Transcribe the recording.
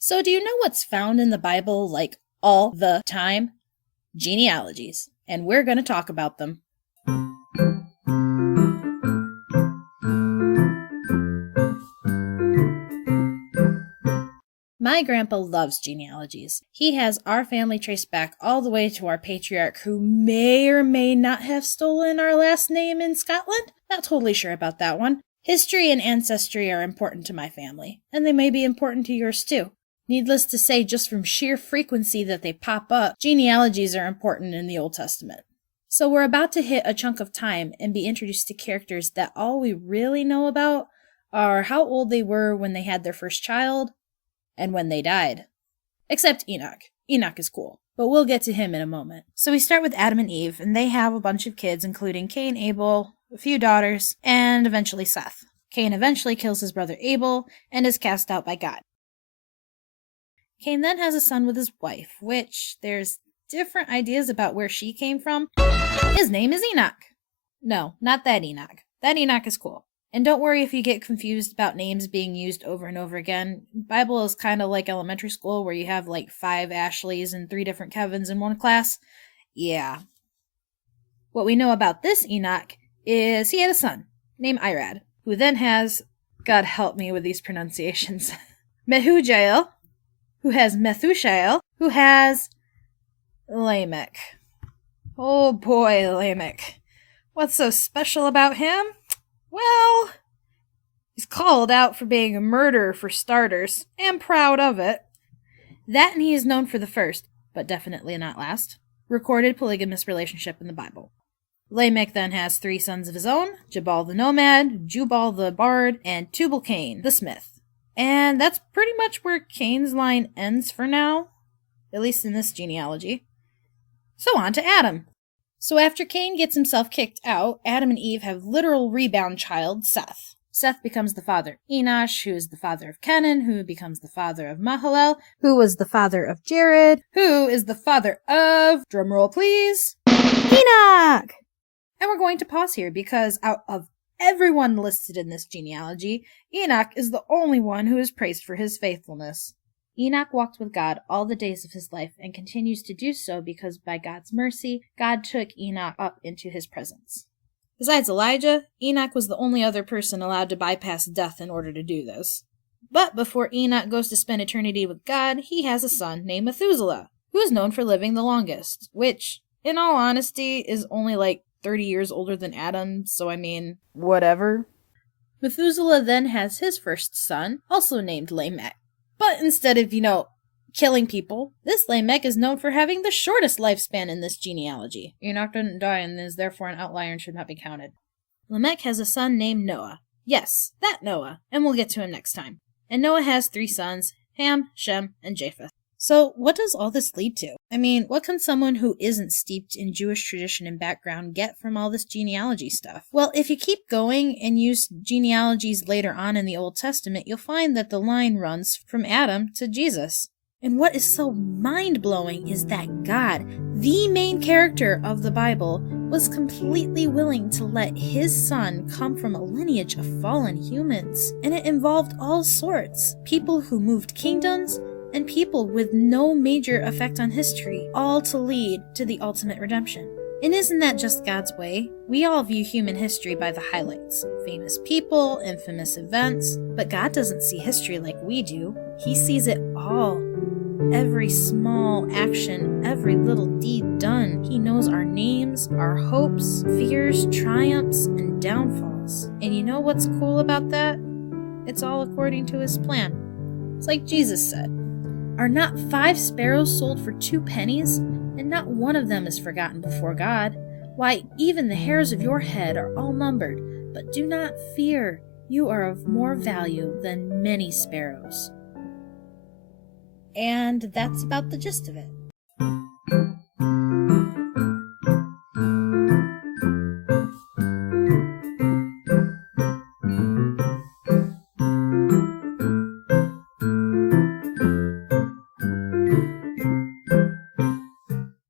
So do you know what's found in the Bible like all the time? Genealogies. And we're going to talk about them. My grandpa loves genealogies. He has our family traced back all the way to our patriarch who may or may not have stolen our last name in Scotland. Not totally sure about that one. History and ancestry are important to my family, and they may be important to yours too. Needless to say, just from sheer frequency that they pop up, genealogies are important in the Old Testament. So we're about to hit a chunk of time and be introduced to characters that all we really know about are how old they were when they had their first child, and when they died. Except Enoch. Enoch is cool, but we'll get to him in a moment. So we start with Adam and Eve, and they have a bunch of kids, including Cain, Abel, a few daughters, and eventually Seth. Cain eventually kills his brother Abel and is cast out by God. Cain then has a son with his wife, which there's different ideas about where she came from. His name is Enoch. No, not that Enoch. That Enoch is cool. And don't worry if you get confused about names being used over and over again. Bible is kind of like elementary school where you have like 5 Ashleys and 3 different Kevins in one class. Yeah. What we know about this Enoch is he had a son named Irad, who then has, God help me with these pronunciations, Mehujael, who has Methushael, who has Lamech. Oh boy, Lamech. What's so special about him? Well, he's called out for being a murderer for starters, and proud of it. That and he is known for the first, but definitely not last, recorded polygamous relationship in the Bible. Lamech then has 3 sons of his own, Jabal the nomad, Jubal the bard, and Tubal-Cain the smith. And that's pretty much where Cain's line ends for now, at least in this genealogy. So on to Adam. So after Cain gets himself kicked out, Adam and Eve have literal rebound child, Seth. Seth becomes the father of Enosh, who is the father of Kenan, who becomes the father of Mahalalel, who was the father of Jared, who is the father of, drumroll please, Enoch! And we're going to pause here because out of everyone listed in this genealogy, Enoch is the only one who is praised for his faithfulness. Enoch walked with God all the days of his life and continues to do so because by God's mercy, God took Enoch up into his presence. Besides Elijah, Enoch was the only other person allowed to bypass death in order to do this. But before Enoch goes to spend eternity with God, he has a son named Methuselah, who is known for living the longest, which, in all honesty, is only like 30 years older than Adam, so I mean, whatever. Methuselah then has his first son, also named Lamech. But instead of, killing people, this Lamech is known for having the shortest lifespan in this genealogy. Enoch didn't die and is therefore an outlier and should not be counted. Lamech has a son named Noah. Yes, that Noah, and we'll get to him next time. And Noah has 3 sons, Ham, Shem, and Japheth. So what does all this lead to? I mean, what can someone who isn't steeped in Jewish tradition and background get from all this genealogy stuff? Well, if you keep going and use genealogies later on in the Old Testament, you'll find that the line runs from Adam to Jesus. And what is so mind-blowing is that God, the main character of the Bible, was completely willing to let his son come from a lineage of fallen humans. And it involved all sorts. People who moved kingdoms, and people with no major effect on history, all to lead to the ultimate redemption. And isn't that just God's way? We all view human history by the highlights, famous people, infamous events, but God doesn't see history like we do. He sees it all. Every small action, every little deed done. He knows our names, our hopes, fears, triumphs, and downfalls. And you know what's cool about that? It's all according to his plan. It's like Jesus said, "Are not 5 sparrows sold for 2 pennies, and not one of them is forgotten before God? Why, even the hairs of your head are all numbered. But do not fear, you are of more value than many sparrows." And that's about the gist of it.